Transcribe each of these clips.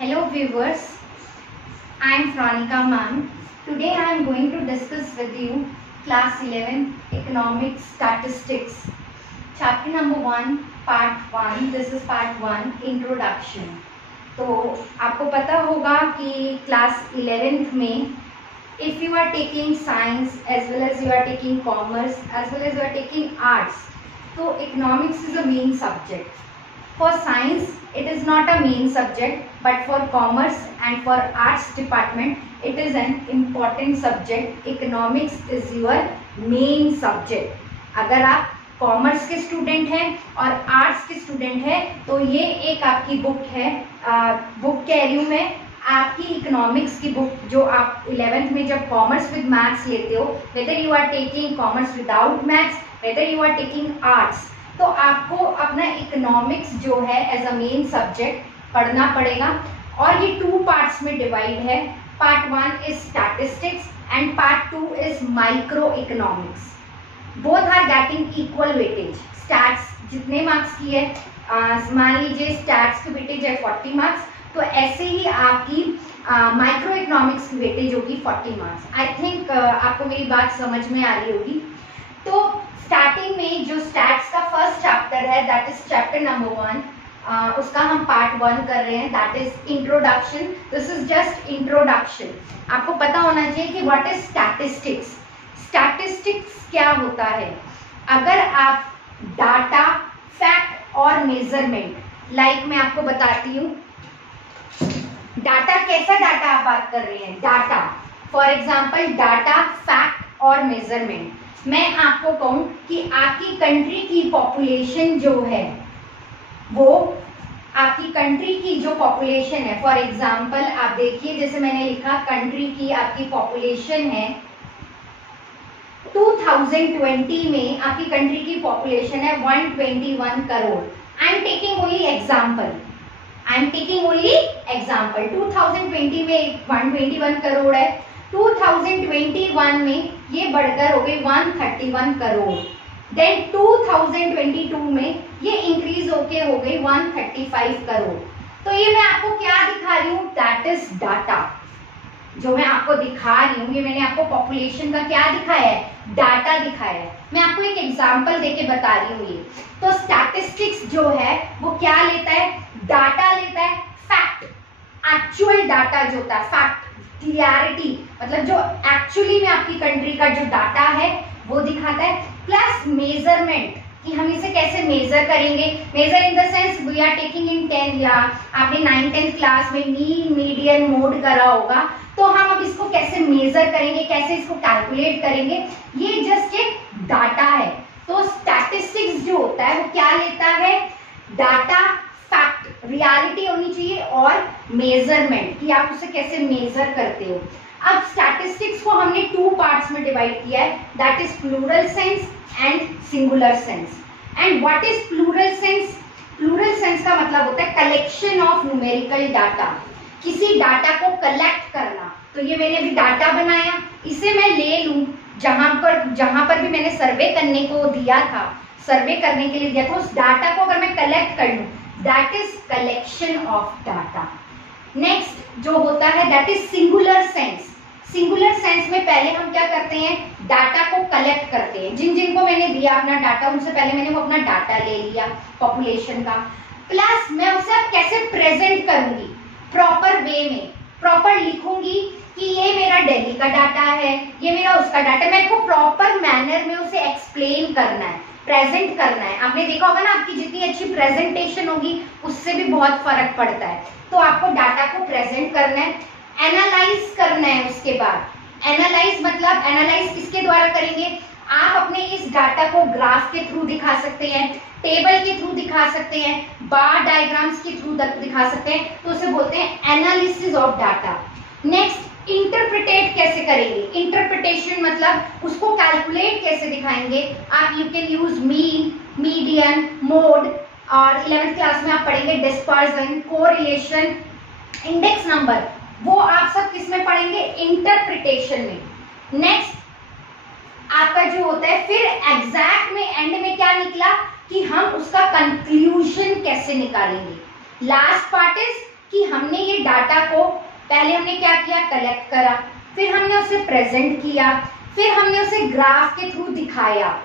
Hello viewers, I am Franika ma'am. Today I am going to discuss with you class 11 economics statistics chapter number 1 part 1. This is part 1 introduction. तो आपको पता होगा कि class 11th में if you are taking science as well as you are taking commerce as well as you are taking arts, तो economics is a main subject. For science it is not a main subject, but for commerce and for arts department it is an important subject. Economics is your main subject. अगर आप commerce के student हैं और arts के student हैं तो ये एक आपकी बुक है, बुक कह रही हूँ मैं, आपकी इकोनॉमिक्स की बुक जो आप 11th में जब कॉमर्स विद मैथ्स लेते हो, whether you are taking commerce without maths, whether you are taking arts, तो आपको अपना इकोनॉमिक्स जो है एज अ मेन सब्जेक्ट पढ़ना पड़ेगा. और ये 2 पार्ट्स में डिवाइड है. Part 1 is statistics and part 2 is microeconomics. Both are getting equal weightage. Stats जितने मार्क्स की है, मान लीजिए स्टैट्स की वेटेज है 40 मार्क्स, तो ऐसे ही आपकी माइक्रो इकोनॉमिक्स की वेटेज होगी 40 मार्क्स. आई थिंक आपको मेरी बात समझ में आ रही होगी. तो स्टार्टिंग में जो स्टैट्स का फर्स्ट चैप्टर है दैट इज चैप्टर नंबर 1, उसका हम पार्ट 1 कर रहे हैं, that is introduction. This is just introduction. आपको पता होना चाहिए कि व्हाट इज स्टैटिस्टिक्स. स्टैटिस्टिक्स क्या होता है? अगर आप डाटा, फैक्ट और मेजरमेंट, लाइक मैं आपको बताती हूँ डाटा, कैसा डाटा आप बात कर रहे हैं, data for example data, fact और मेजरमेंट. मैं आपको कहूं कि आपकी कंट्री की पॉपुलेशन जो है, वो आपकी कंट्री की जो पॉपुलेशन है, फॉर एग्जाम्पल आप देखिए जैसे मैंने लिखा कंट्री की आपकी पॉपुलेशन है 2020 में आपकी कंट्री की पॉपुलेशन है 121 crore. I am taking only example, 2020 में 121 करोड़ है, 2021 में ये बढ़कर हो गई 131 करोड़. देन 2022 में ये इंक्रीज होके हो गई 135 करोड़. तो ये मैं आपको क्या दिखा रही हूँ, दैट इज डाटा. जो मैं आपको दिखा रही हूँ, ये मैंने आपको पॉपुलेशन का क्या दिखाया है, डाटा दिखाया है. मैं आपको एक एग्जांपल देके बता रही हूँ. ये तो स्टैटिस्टिक्स जो है वो क्या लेता है, डाटा लेता है, फैक्ट, एक्चुअल डाटा जो होता है, फैक्ट, क्लियरिटी, मतलब जो एक्चुअली में आपकी कंट्री का जो डाटा है वो दिखाता है, प्लस मेजरमेंट कि हम इसे कैसे मेजर करेंगे. Measure in the sense we are taking in 10, या आपने 9th-10th क्लास में मीन, मीडियन, मोड करा होगा, तो हम अब इसको कैसे मेजर करेंगे, कैसे इसको कैलकुलेट करेंगे, ये जस्ट एक डाटा है. तो स्टैटिस्टिक्स जो होता है वो क्या लेता है, डाटा, फैक्ट, रियलिटी होनी चाहिए और मेजरमेंट कि आप उसे कैसे मेजर करते हो. अब स्टैटिस्टिक्स को हमने 2 पार्ट्स में डिवाइड किया है, that is plural sense and singular sense. And what is plural sense? Plural sense का मतलब होता है कलेक्शन ऑफ न्यूमेरिकल डाटा, किसी डाटा को कलेक्ट करना. तो ये मैंने अभी डाटा बनाया, इसे मैं ले लूं जहां पर भी मैंने सर्वे करने को दिया था, सर्वे करने के लिए दिया था, उस डाटा को अगर मैं कलेक्ट कर लूं, that is collection of data. Next जो होता है that is singular sense. Singular sense में पहले हम क्या करते हैं, डाटा को कलेक्ट करते हैं. जिनको मैंने दिया अपना डाटा, उनसे पहले मैंने वो अपना डाटा ले लिया पॉपुलेशन का, प्लस मैं उसे अब कैसे प्रेजेंट करूंगी, प्रॉपर वे में, प्रॉपर लिखूंगी कि ये मेरा दिल्ली का डाटा है, ये मेरा उसका डाटा. मेरे को प्रॉपर मैनर में उसे एक्सप्लेन करना है, प्रेजेंट करना है. आपने देखा होगा ना, आपकी जितनी अच्छी प्रेजेंटेशन होगी उससे भी बहुत फर्क पड़ता है. तो आपको डाटा को प्रेजेंट करना है, एनालाइज करना है. उसके बाद एनालाइज मतलब एनालाइज किसके द्वारा करेंगे, आप अपने इस डाटा को ग्राफ के थ्रू दिखा सकते हैं, टेबल के थ्रू दिखा सकते हैं, बार डायग्राम्स के थ्रू दिखा सकते हैं. तो उसे बोलते हैं analysis of data. Next interpret कैसे करेंगे, इंटरप्रिटेशन मतलब उसको कैलकुलेट कैसे दिखाएंगे. आप you can use mean, median, mode, और 11th क्लास में आप पढ़ेंगे डिस्पर्जन, कोरिलेशन, इंडेक्स नंबर, वो आप सब किस में पढ़ेंगे, इंटरप्रिटेशन में. नेक्स्ट आपका जो होता है फिर एग्जैक्ट में एंड में क्या निकला कि हम उसका कंक्लूजन कैसे निकालेंगे. लास्ट पार्ट इज कि हमने ये डाटा को पहले हमने क्या किया, कलेक्ट करा, फिर हमने उसे प्रेजेंट किया, फिर हमने उसे ग्राफ के थ्रू दिखाया,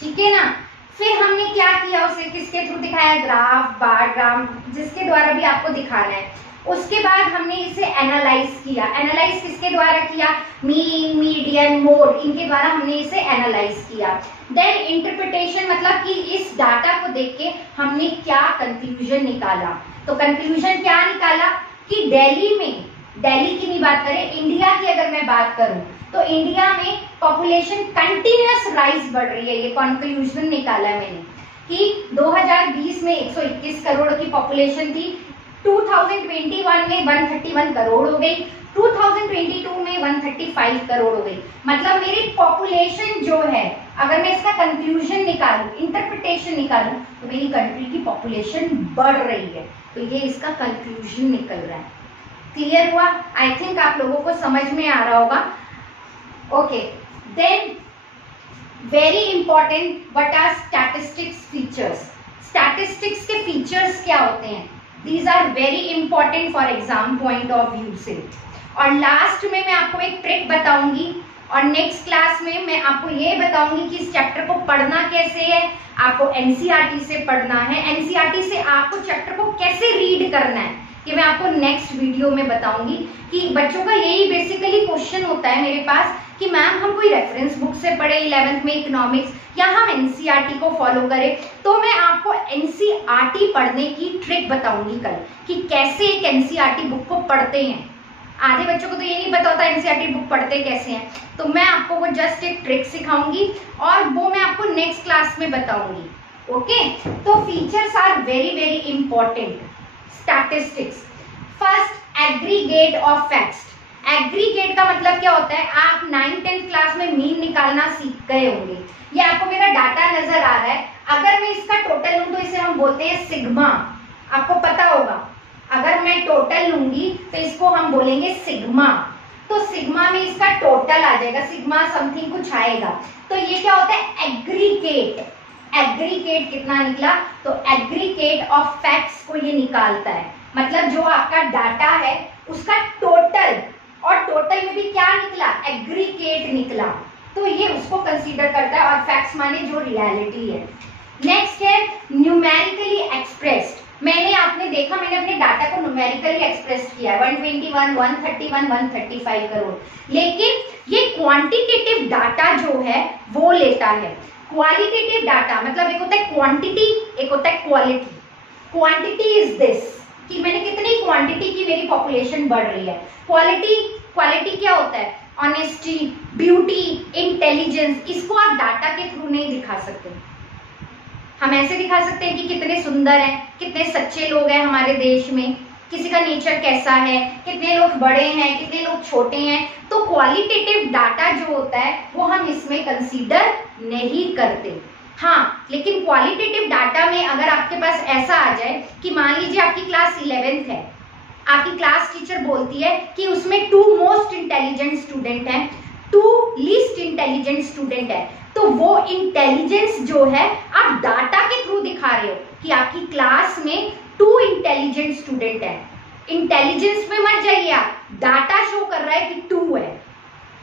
ठीक है ना। फिर हमने क्या किया, उसे किसके थ्रू दिखाया, ग्राफ, बार ग्राफ, जिसके द्वारा भी आपको दिखाना है। उसके बाद हमने इसे एनालाइज किया। एनालाइज किसके द्वारा किया, मीन, मीडियन, मोड, इनके द्वारा हमने इसे एनालाइज किया। देन इंटरप्रिटेशन, मतलब कि इस डाटा को देख के हमने क्या कंक्लूजन निकाला। तो कंक्लूजन क्या निकाला कि दिल्ली में, दिल्ली की नहीं बात करें, इंडिया की अगर मैं बात करूं तो इंडिया में पॉपुलेशन कंटिन्यूअस राइज बढ़ रही है। ये कंक्लूजन निकाला मैंने कि 2020 में 121 करोड़ की पॉपुलेशन थी, 2021 में 131 करोड़ हो गई, 2022 में 135 करोड़ हो गई। मतलब मेरी पॉपुलेशन जो है, अगर मैं इसका कंक्लूजन निकालूं, इंटरप्रिटेशन निकालूं, तो मेरी कंट्री की पॉपुलेशन बढ़ रही है। तो ये इसका कंक्लूजन निकल रहा है। क्लियर हुआ? आई थिंक आप लोगों को समझ में आ रहा होगा। Okay, then very important, what are statistics features. Statistics के फीचर्स क्या होते हैं? These are very important for exam point of view से। और लास्ट में मैं आपको एक ट्रिक बताऊंगी और नेक्स्ट क्लास में मैं आपको ये बताऊंगी कि इस चैप्टर को पढ़ना कैसे है। आपको एनसीईआरटी से पढ़ना है, एनसीईआरटी से आपको चैप्टर को कैसे रीड करना है, ये मैं आपको नेक्स्ट वीडियो में बताऊंगी। कि बच्चों का यही बेसिकली क्वेश्चन होता है मेरे पास कि मैम हम कोई रेफरेंस बुक से पढ़े 11th में इकोनॉमिक्स, या हम एनसीईआरटी को फॉलो करें। तो मैं आपको एनसीईआरटी पढ़ने की ट्रिक बताऊंगी कल कि कैसे एक एनसीईआरटी बुक को पढ़ते हैं। आधे बच्चों को तो ये नहीं पता होता एनसीईआरटी बुक पढ़ते कैसे हैं, तो मैं आपको वो जस्ट एक ट्रिक सिखाऊंगी और वो मैं आपको नेक्स्ट क्लास में बताऊंगी। ओके, तो features are very very important. Statistics, first aggregate of facts. Aggregate का मतलब क्या होता है, आप 9th-10th क्लास में मीन निकालना सीख गए होंगे। ये आपको मेरा डाटा नजर आ रहा है, अगर मैं इसका टोटल लूं तो इसे हम बोलते हैं सिग्मा। आपको पता होगा, अगर मैं टोटल लूंगी तो इसको हम बोलेंगे सिग्मा। तो सिग्मा में इसका टोटल आ जाएगा, सिग्मा समथिंग कुछ आएगा। तो ये क्या होता है, एग्रीगेट। एग्रीगेट कितना निकला, तो एग्रीगेट ऑफ फैक्ट्स को ये निकालता है। मतलब जो आपका डाटा है उसका टोटल, और टोटल में भी क्या निकला, एग्रीगेट निकला, तो ये उसको कंसीडर करता है। और फैक्ट्स माने जो रियलिटी है। नेक्स्ट है न्यूमेरिकली एक्सप्रेस्ड। आपने देखा, मैंने अपने डाटा को न्यूमेरिकली एक्सप्रेस किया, 121, 131, 135 करोड़। लेकिन ये क्वांटिटेटिव डाटा जो है वो लेता है। क्वालिटेटिव डाटा मतलब एक होता है क्वांटिटी, एक होता है क्वालिटी। क्वांटिटी इज दिस कि मैंने कितनी क्वांटिटी की मेरी पॉपुलेशन बढ़ रही है। क्वालिटी क्या होता है, ऑनेस्टी, ब्यूटी, इंटेलिजेंस। इसको आप डाटा के थ्रू नहीं दिखा सकते। हम ऐसे दिखा सकते हैं कि कितने सुंदर हैं, कितने सच्चे लोग हैं हमारे देश में, किसी का नेचर कैसा है, कितने लोग बड़े हैं, कितने लोग छोटे हैं। तो क्वालिटेटिव डाटा जो होता है वो हम इसमें कंसीडर नहीं करते। हाँ, लेकिन क्वालिटेटिव डाटा में अगर आपके पास ऐसा आ जाए कि मान लीजिए आपकी क्लास 11th है, आपकी क्लास टीचर बोलती है कि उसमें 2 मोस्ट इंटेलिजेंट स्टूडेंट हैं, 2 लीस्ट इंटेलिजेंट स्टूडेंट है, तो वो इंटेलिजेंस जो है आप डाटा के थ्रू दिखा रहे हो कि आपकी क्लास में 2 इंटेलिजेंट स्टूडेंट है। इंटेलिजेंस में मत जाइए आप, डाटा शो कर रहा है कि 2 है,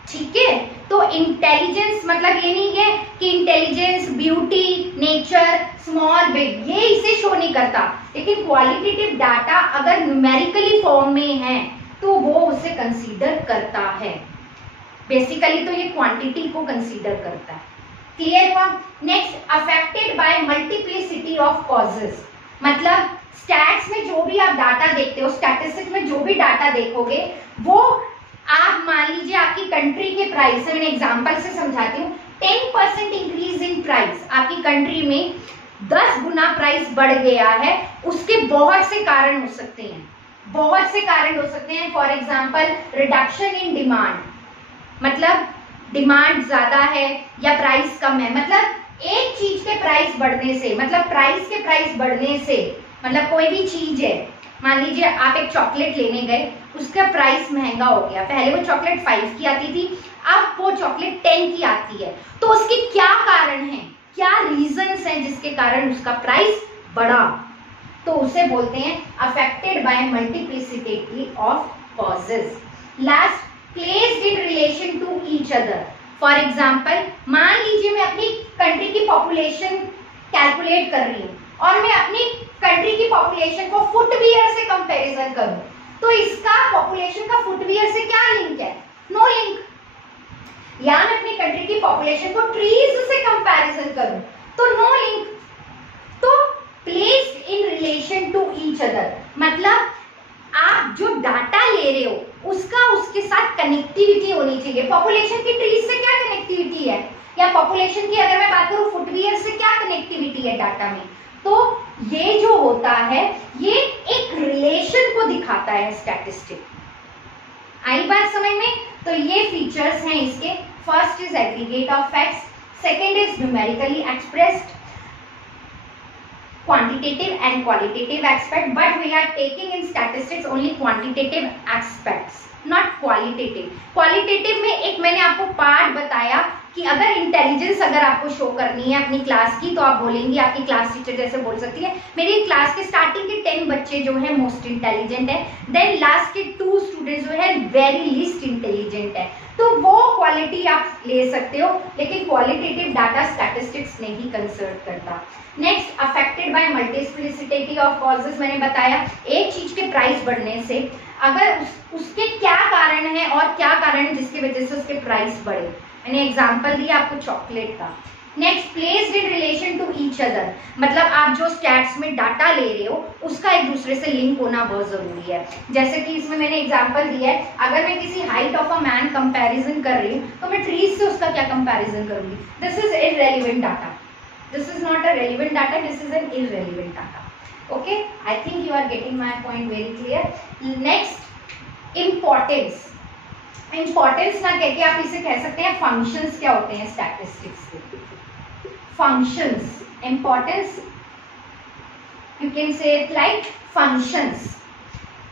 ठीक है। तो इंटेलिजेंस मतलब ये नहीं है कि intelligence, beauty, nature, small, big, ये इसे शो नहीं करता। लेकिन क्वालिटेटिव डाटा अगर न्यूमेरिकली फॉर्म में है तो वो उसे कंसीडर करता है। बेसिकली तो ये क्वांटिटी को कंसीडर करता है। क्लियर हुआ? Next, affected by multiplicity of causes. मतलब स्टैट्स में जो भी आप डाटा देखते हो, स्टैटिस्टिक्स में जो भी डाटा देखोगे, वो आप मान लीजिए आपकी कंट्री के प्राइस से, मैंने एग्जांपल से समझाती हूँ, 10% इंक्रीज इन प्राइस, आपकी कंट्री में 10 गुना प्राइस बढ़ गया है। उसके बहुत से कारण हो सकते हैं, बहुत से कारण हो सकते हैं। For example reduction in demand, मतलब डिमांड ज्यादा है या प्राइस कम है। मतलब एक चीज के प्राइस बढ़ने से, मतलब प्राइस के प्राइस बढ़ने से, मतलब कोई भी चीज है, मान लीजिए आप एक चॉकलेट लेने गए, उसका प्राइस महंगा हो गया। पहले वो चॉकलेट 5 की आती थी, अब वो चॉकलेट 10 की आती है। तो उसके क्या कारण हैं, क्या रीजंस हैं जिसके कारण उसका प्राइस बढ़ा? तो उसे बोलते हैं affected by multiplicity of causes. Last, placed in relation to each other. For example, मान लीजिए मैं अपनी कंट्री की पॉपुलेशन कैलकुलेट कर रही हूँ और मैं अपनी कंट्री की पॉपुलेशन को फुटवियर से कंपैरिजन करूं, तो इसका पॉपुलेशन का फुटवियर से क्या लिंक है? No link. या मैं अपनी कंट्री की पॉपुलेशन को ट्रीज से कंपैरिजन करूं तो नो लिंक। तो placed in relation to each other मतलब आप जो डाटा ले रहे हो उसका उसके साथ कनेक्टिविटी होनी चाहिए। पॉपुलेशन की ट्रीज से क्या कनेक्टिविटी है, या पॉपुलेशन की अगर मैं बात करूं फुटवियर से क्या कनेक्टिविटी है डाटा में। तो ये जो होता है ये एक रिलेशन को दिखाता है स्टैटिस्टिक। आई बात समझ में? तो ये फीचर्स हैं इसके। First is aggregate of facts, second is numerically expressed, quantitative and qualitative aspect, but we are taking in statistics only quantitative aspects, not qualitative. Qualitative में एक मैंने आपको पार्ट बताया कि अगर इंटेलिजेंस अगर आपको शो करनी है अपनी क्लास की तो आप बोलेंगी, आपकी क्लास टीचर जैसे बोल सकती है मेरी क्लास के स्टार्टिंग के 10 बच्चे जो है मोस्ट इंटेलिजेंट है, देन लास्ट के 2 स्टूडेंट्स जो है वेरी लीस्ट इंटेलिजेंट है। तो वो क्वालिटी आप ले सकते हो, लेकिन क्वालिटेटिव डाटा स्टैटिस्टिक्स नहीं कंसिडर करता। Next, affected by multiplicity of causes, मैंने बताया एक चीज के प्राइस बढ़ने से अगर उसके क्या कारण है और क्या कारण जिसकी वजह से उसके प्राइस बढ़े। मैंने एग्जांपल दिया आपको चॉकलेट का। Next, placed in relation to each other मतलब आप जो स्टैट्स में डाटा ले रहे हो उसका एक दूसरे से लिंक होना बहुत जरूरी है। जैसे कि इसमें मैंने एग्जांपल दिया है, अगर मैं किसी height of a man comparison कर रही हूँ तो मैं ट्रीज से उसका क्या कंपैरिजन करूंगी? This is irrelevant data, this is not a relevant data, this is an irrelevant data. Okay, I think you are getting my point very clear. Next, importance. Importance ना कहके आप इसे कह सकते हैं फंक्शंस क्या होते हैं स्टैटिस्टिक्स के। Functions, importance you can say it like functions.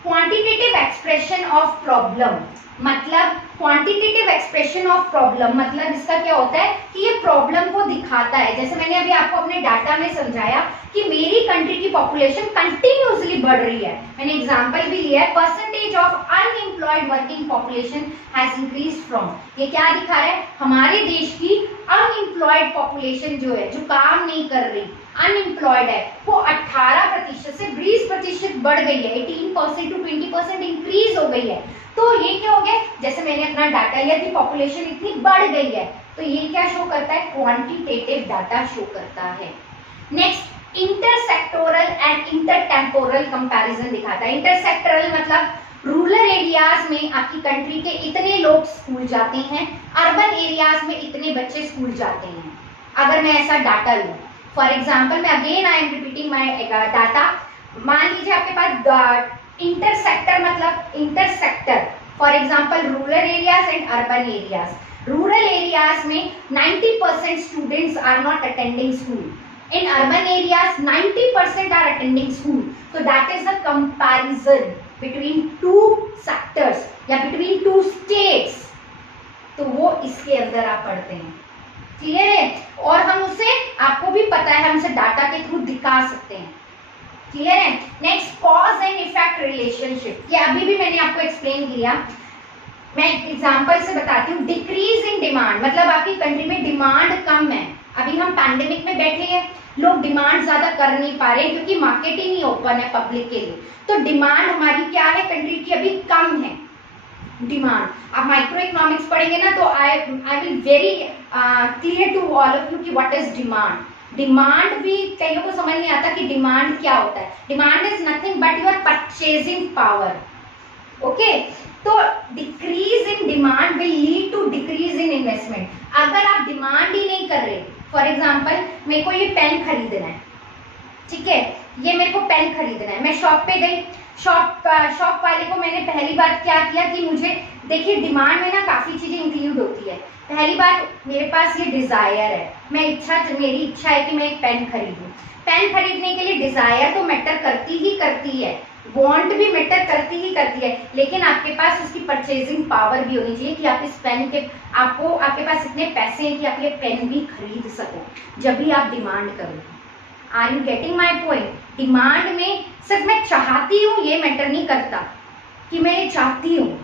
Quantitative expression of problem मतलब क्वांटिटेटिव एक्सप्रेशन ऑफ प्रॉब्लम मतलब इसका क्या होता है कि ये प्रॉब्लम को दिखाता है। जैसे मैंने अभी आपको अपने डाटा में समझाया कि मेरी कंट्री की पॉपुलेशन कंटिन्यूअसली बढ़ रही है, मैंने एग्जांपल भी लिया है, percentage of unemployed working population has increased from. ये क्या दिखा रहा है? हमारे देश की अनएम्प्लॉयड पॉपुलेशन जो है, जो काम नहीं कर रही, अनएम्प्लॉयड है, वो 18% से 20% बढ़ गई है, 18% टू 20% इंक्रीज हो गई है। तो ये क्या हो गया? जैसे मैंने अपना डाटा लिया कि पॉपुलेशन इतनी बढ़ गई है, तो ये क्या शो करता है? क्वांटिटेटिव डाटा शो करता है। नेक्स्ट, इंटरसेक्टोरल एंड इंटरटेम्पोरल कंपैरिजन दिखाता है। इंटरसेक्टोरल मतलब रूरल एरियाज में आपकी कंट्री के इतने लोग स्कूल जाते हैं, अर्बन एरियाज में इतने बच्चे स्कूल जाते हैं। अगर मैं ऐसा डाटा लूं, फॉर एग्जाम्पल मैं again I am repeating my data, मान लीजिए आपके पास इंटरसेक्टर मतलब intersector, for example rural areas and urban areas. Rural areas में 90% students are not attending school, in urban areas 90% are attending school, so that is the comparison between two sectors या between two states, तो वो इसके अंदर आप पढ़ते हैं। Clear है? और हम उसे, आपको भी पता है, हम उसे डाटा के थ्रू दिखा सकते हैं। क्लियर है? Next, cause and effect relationship, ये अभी भी मैंने आपको एक्सप्लेन किया, मैं एग्जांपल से बताती हूँ। डिक्रीज इन डिमांड मतलब आपकी कंट्री में डिमांड कम है, अभी हम पैंडेमिक में बैठे हैं, लोग डिमांड ज्यादा कर नहीं पा रहे क्योंकि मार्केट ही नहीं ओपन है पब्लिक के लिए, तो डिमांड हमारी क्या है कंट्री की? अभी कम है डिमांड। आप माइक्रो इकोनॉमिक्स पढ़ेंगे ना तो I will very clear to all of you कि व्हाट इज डिमांड। डिमांड भी कईयों को समझ नहीं आता कि डिमांड क्या होता है। Demand is nothing but your purchasing power. Okay, तो decrease in demand will lead to decrease in investment. अगर आप डिमांड ही नहीं कर रहे, फॉर एग्जाम्पल मेरे को ये पेन खरीदना है, ठीक है, ये मेरे को पेन खरीदना है, मैं शॉप पे गई, शॉप वाले को मैंने पहली बात क्या किया कि मुझे, देखिए डिमांड में ना काफी चीजें इंक्लूड होती है। पहली बात, मेरे पास ये डिजायर है, मेरी इच्छा है कि मैं एक पेन खरीदूं। पेन खरीदने के लिए डिजायर तो मैटर करती ही करती है, वांट भी मैटर करती ही करती है, लेकिन आपके पास उसकी परचेजिंग पावर भी होनी चाहिए कि आप इस पेन के, आपके पास इतने पैसे हैं कि आप ये पेन भी खरीद सको, जब भी आप डिमांड करो। Are you getting my point? Demand में सिर्फ मैं चाहती हूँ ये मैटर नहीं करता कि मैं ये चाहती हूँ।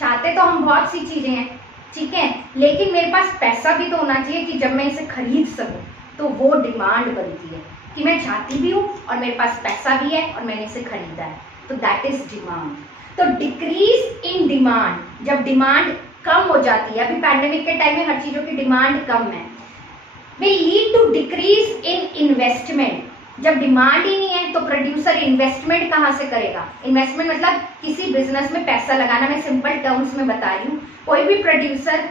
चाहते तो हम बहुत सी चीजें हैं, ठीक है, लेकिन मेरे पास पैसा भी तो होना चाहिए कि जब मैं इसे खरीद सकूं, तो वो डिमांड बनती है कि मैं चाहती भी हूँ और मेरे पास पैसा भी है और मैंने इसे खरीदा है, तो दैट इज डिमांड। तो डिक्रीज इन डिमांड, जब डिमांड कम हो जाती है, अभी पैंडेमिक के टाइम में हर चीजों की डिमांड कम है, will lead to decrease in investment। जब डिमांड ही नहीं है तो प्रोड्यूसर इन्वेस्टमेंट कहां से करेगा? इन्वेस्टमेंट मतलब किसी बिजनेस में पैसा लगाना, मैं सिंपल टर्म्स में बता रही हूँ। कोई भी प्रोड्यूसर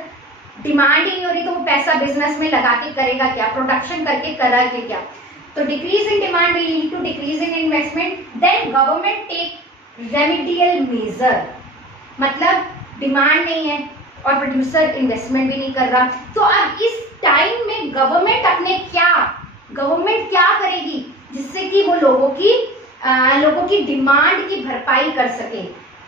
डिमांड ही नहीं हो रही तो वो पैसा बिजनेस में लगा के करेगा क्या? प्रोडक्शन करके करेगा क्या? तो decrease in demand will lead to decrease in investment. Then government take remedial measure, मतलब डिमांड नहीं है और प्रोड्यूसर इन्वेस्टमेंट भी नहीं कर रहा, तो अब इस टाइम में गवर्नमेंट क्या करेगी जिससे कि वो लोगों की डिमांड की भरपाई कर सके?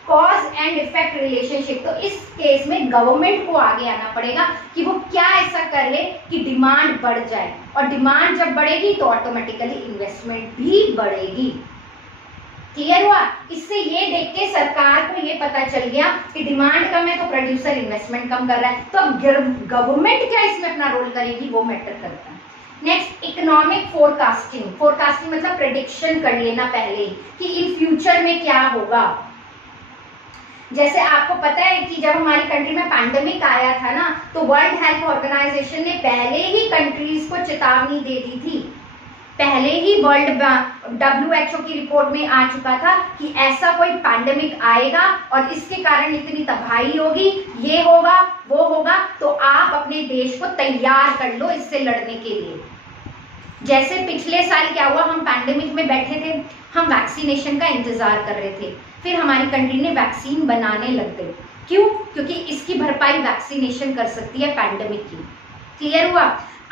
Cause and effect relationship. तो इस केस में गवर्नमेंट को आगे आना पड़ेगा कि वो क्या ऐसा कर ले कि डिमांड बढ़ जाए, और डिमांड जब बढ़ेगी तो ऑटोमेटिकली इन्वेस्टमेंट भी बढ़ेगी। क्लियर हुआ? इससे ये देख के सरकार को ये पता चल गया कि डिमांड कम है तो प्रोड्यूसर इन्वेस्टमेंट कम कर रहा है, तो अब गवर्नमेंट क्या इसमें अपना रोल करेगी, वो मैटर करता है। Next, economic forecasting. फोरकास्टिंग मतलब प्रेडिक्शन कर लेना पहले कि इन फ्यूचर में क्या होगा। जैसे आपको पता है कि जब हमारी कंट्री में पैंडेमिक आया था ना, तो वर्ल्ड हेल्थ ऑर्गेनाइजेशन ने पहले ही कंट्रीज को चेतावनी दे दी थी, पहले ही वर्ल्ड WHO की रिपोर्ट में आ चुका था कि ऐसा कोई पैंडेमिक आएगा और इसके कारण इतनी तबाही होगी, ये होगा वो होगा, तो आप अपने देश को तैयार कर लो इससे लड़ने के लिए। जैसे पिछले साल क्या हुआ, हम पैंडेमिक में बैठे थे, हम वैक्सीनेशन का इंतजार कर रहे थे, फिर हमारी कंट्री ने वैक्सीन बनाने लग गई। क्यों? क्योंकि इसकी भरपाई वैक्सीनेशन कर सकती है पैंडेमिक की। क्लियर हुआ?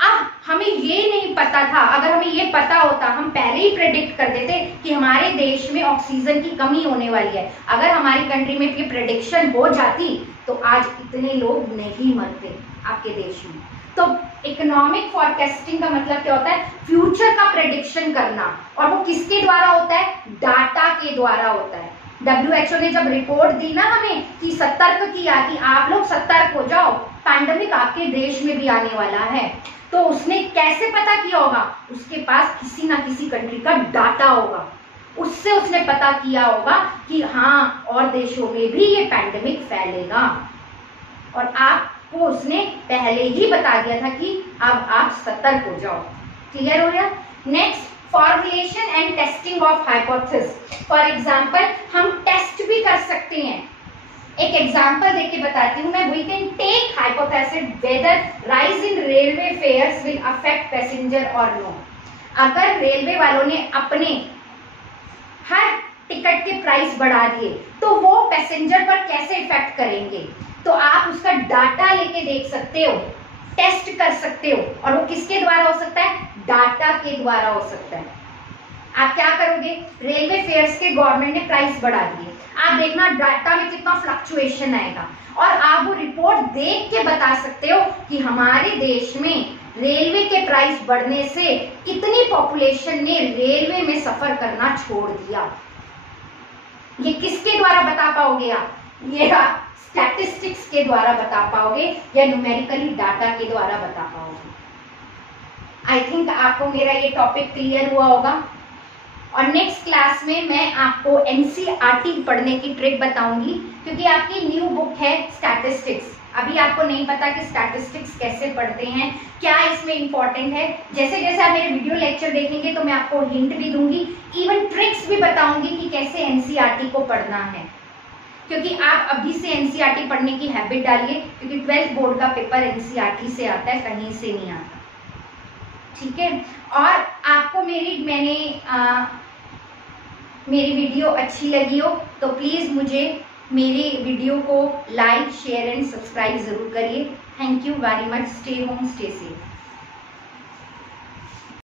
अब हमें ये नहीं पता था, अगर हमें ये पता होता हम पहले ही प्रेडिक्ट कर देते कि हमारे देश में ऑक्सीजन की कमी होने वाली है, अगर हमारी कंट्री में ये प्रेडिक्शन हो जाती तो आज इतने लोग नहीं मरते आपके देश में। तो इकोनॉमिक फोरकास्टिंग का मतलब क्या होता है? फ्यूचर का प्रेडिक्शन करना, और वो किसके द्वारा होता है? डाटा के द्वारा होता है। WHO ने जब रिपोर्ट दी ना हमें कि सतर्क किया कि आप लोग सतर्क हो जाओ, पैंडेमिक आपके देश में भी आने वाला है, तो उसने कैसे पता किया होगा? उसके पास किसी ना किसी कंट्री का डाटा होगा, उससे उसने पता किया होगा कि हाँ और देशों में भी ये पैंडेमिक फैलेगा, और आपको उसने पहले ही बता दिया था कि अब आप सतर्क हो जाओ। क्लियर हो गया? Next, formulation and testing of hypothesis. For example, हम टेस्ट भी कर सकते हैं। एक एग्जाम्पल देके बताती हूँ मैं। We can take hypothesis whether rise in railway fares will affect passenger और नो। अगर रेलवे वालों ने अपने हर टिकट के प्राइस बढ़ा दिए तो वो पैसेंजर पर कैसे इफेक्ट करेंगे, तो आप उसका डाटा लेके देख सकते हो, टेस्ट कर सकते हो, और वो किसके द्वारा हो सकता है? डाटा के द्वारा हो सकता है। आप क्या करोगे? रेलवे फेयर्स के गवर्नमेंट ने प्राइस बढ़ा दिए, आप देखना डाटा में कितना फ्लक्चुएशन आएगा, और आप वो रिपोर्ट देख के बता सकते हो कि हमारे देश में रेलवे के प्राइस बढ़ने से इतनी पॉपुलेशन ने रेलवे में सफर करना छोड़ दिया। ये किसके द्वारा बता पाओगे आप? ये स्टैटिस्टिक्स के द्वारा बता पाओगे या न्यूमेरिकली डाटा के द्वारा बता पाओगे। आई थिंक आपको मेरा ये टॉपिक क्लियर हुआ होगा, और नेक्स्ट क्लास में मैं आपको NCERT पढ़ने की ट्रिक बताऊंगी, क्योंकि आपकी न्यू बुक है स्टैटिस्टिक्स। अभी आपको नहीं पता कि स्टैटिस्टिक्स कैसे पढ़ते हैं, क्या इसमें इंपॉर्टेंट है। जैसे जैसे आप मेरे वीडियो लेक्चर देखेंगे तो मैं आपको हिंट भी दूंगी, इवन ट्रिक्स भी बताऊंगी कि कैसे NCERT को पढ़ना है, क्योंकि आप अभी से NCERT पढ़ने की हैबिट डालिए, क्योंकि 12th बोर्ड का पेपर NCERT से आता है, कहीं से नहीं आता। ठीक है? और आपको मेरी वीडियो अच्छी लगी हो तो प्लीज मुझे मेरी वीडियो को लाइक, शेयर एंड सब्सक्राइब जरूर करिए। Thank you very much. Stay home, stay safe.